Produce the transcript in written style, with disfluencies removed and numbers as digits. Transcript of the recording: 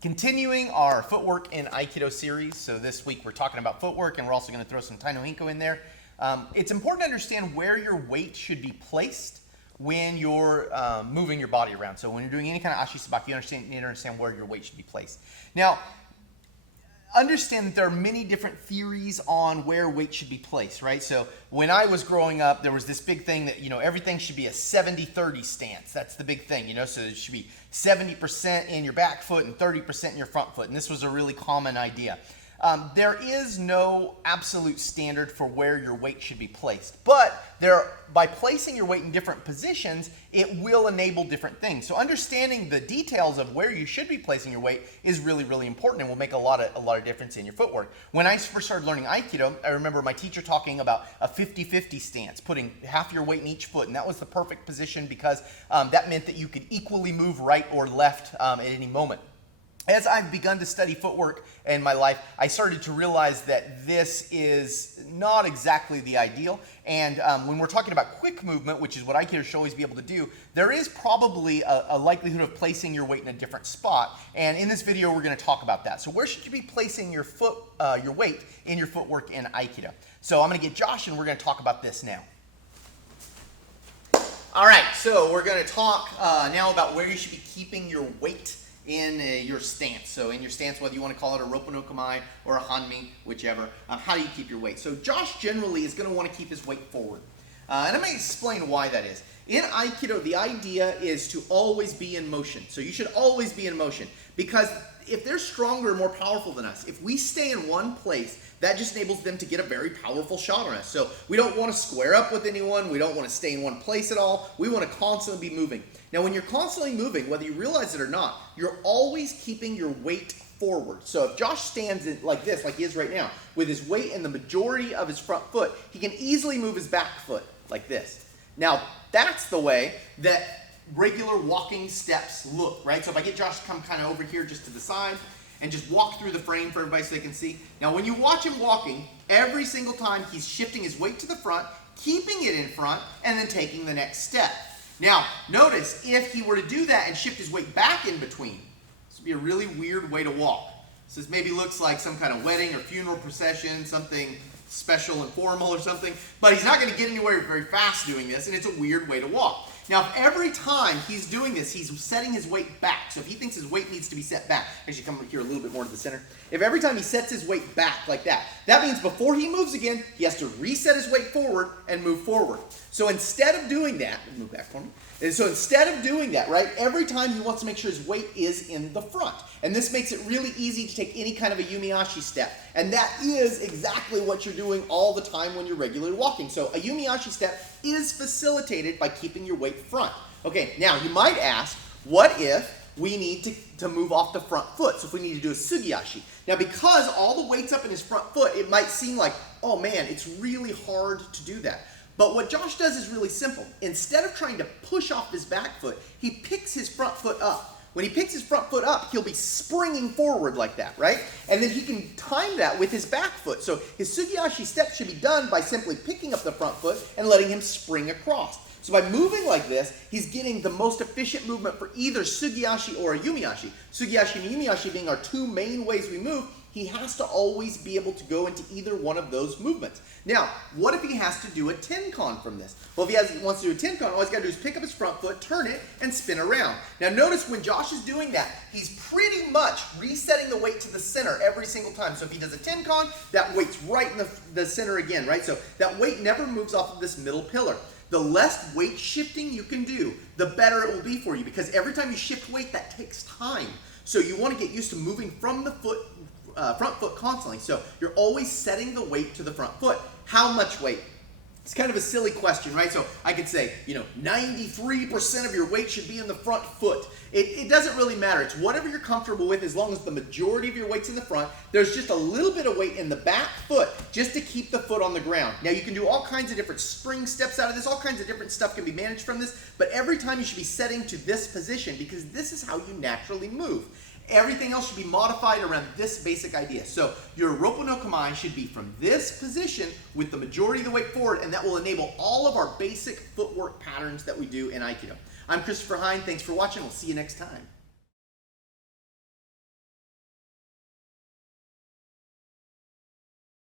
Continuing our footwork in Aikido series. So this week we're talking about footwork, and we're also going to throw some Tai no Hinko in there. It's important to understand where your weight should be placed when you're moving your body around. So when you're doing any kind of Ashi sabaki, you need to understand where your weight should be placed. Now, understand that there are many different theories on where weight should be placed, right? So when I was growing up, there was this big thing that, everything should be a 70-30 stance. That's the big thing, so it should be 70% in your back foot and 30% in your front foot. And this was a really common idea. There is no absolute standard for where your weight should be placed, but by placing your weight in different positions, it will enable different things. So understanding the details of where you should be placing your weight is really, really important and will make a lot of difference in your footwork. When I first started learning Aikido, I remember my teacher talking about a 50-50 stance, putting half your weight in each foot, and that was the perfect position because that meant that you could equally move right or left at any moment. As I've begun to study footwork in my life, I started to realize that this is not exactly the ideal. And when we're talking about quick movement, which is what Aikido should always be able to do, there is probably a likelihood of placing your weight in a different spot. And in this video, we're going to talk about that. So where should you be placing your weight in your footwork in Aikido? So I'm going to get Josh, and we're going to talk about this now. All right, so we're going to talk now about where you should be keeping your weight in your stance. So in your stance, whether you want to call it a roppo no kamae or a hanmi, whichever, how do you keep your weight? So Josh generally is going to want to keep his weight forward. And I'm going to explain why that is. In Aikido, the idea is to always be in motion. So you should always be in motion because if they're stronger and more powerful than us, if we stay in one place, that just enables them to get a very powerful shot on us. So we don't want to square up with anyone. We don't want to stay in one place at all. We want to constantly be moving. Now, when you're constantly moving, whether you realize it or not, you're always keeping your weight forward. So if Josh stands like this, like he is right now, with his weight in the majority of his front foot, he can easily move his back foot like this. Now, that's the way that regular walking steps look, right? So if I get Josh to come kind of over here just to the side and just walk through the frame for everybody so they can see. Now, when you watch him walking, every single time he's shifting his weight to the front, keeping it in front, and then taking the next step. Now, notice if he were to do that and shift his weight back in between, this would be a really weird way to walk. So this maybe looks like some kind of wedding or funeral procession, something special and formal or something, but he's not going to get anywhere very fast doing this, and it's a weird way to walk. Now, if every time he's doing this, he's setting his weight back. So if he thinks his weight needs to be set back, actually come here a little bit more to the center. If every time he sets his weight back like that, that means before he moves again, he has to reset his weight forward and move forward. So instead of doing that, move back for me. And so instead of doing that, right, every time he wants to make sure his weight is in the front. And this makes it really easy to take any kind of a Yumiashi step. And that is exactly what you're doing all the time when you're regularly walking. So a Yumiashi step is facilitated by keeping your weight front. Okay, now you might ask, what if we need to move off the front foot? So if we need to do a sugiashi. Now because all the weight's up in his front foot, it might seem like, oh man, it's really hard to do that. But what Josh does is really simple. Instead of trying to push off his back foot, he picks his front foot up. When he picks his front foot up, he'll be springing forward like that, right? And then he can time that with his back foot. So his sugiashi step should be done by simply picking up the front foot and letting him spring across. So by moving like this, he's getting the most efficient movement for either sugiashi or a yumiashi. Sugiashi and yumiashi being our two main ways we move, he has to always be able to go into either one of those movements. Now, what if he has to do a tenkan from this? Well, if he wants to do a tenkan, all he's got to do is pick up his front foot, turn it, and spin around. Now, notice when Josh is doing that, he's pretty much resetting the weight to the center every single time. So if he does a tenkan, that weight's right in the center again, right? So that weight never moves off of this middle pillar. The less weight shifting you can do, the better it will be for you because every time you shift weight, that takes time. So you want to get used to moving from the front foot constantly. So you're always setting the weight to the front foot. How much weight? It's kind of a silly question, right? So I could say, 93% of your weight should be in the front foot. It doesn't really matter. It's whatever you're comfortable with as long as the majority of your weight's in the front. There's just a little bit of weight in the back foot just to keep the foot on the ground. Now you can do all kinds of different spring steps out of this. All kinds of different stuff can be managed from this. But every time you should be setting to this position because this is how you naturally move. Everything else should be modified around this basic idea. So your roppo no kamae should be from this position with the majority of the weight forward, and that will enable all of our basic footwork patterns that we do in Aikido. I'm Christopher Hine. Thanks for watching. We'll see you next time.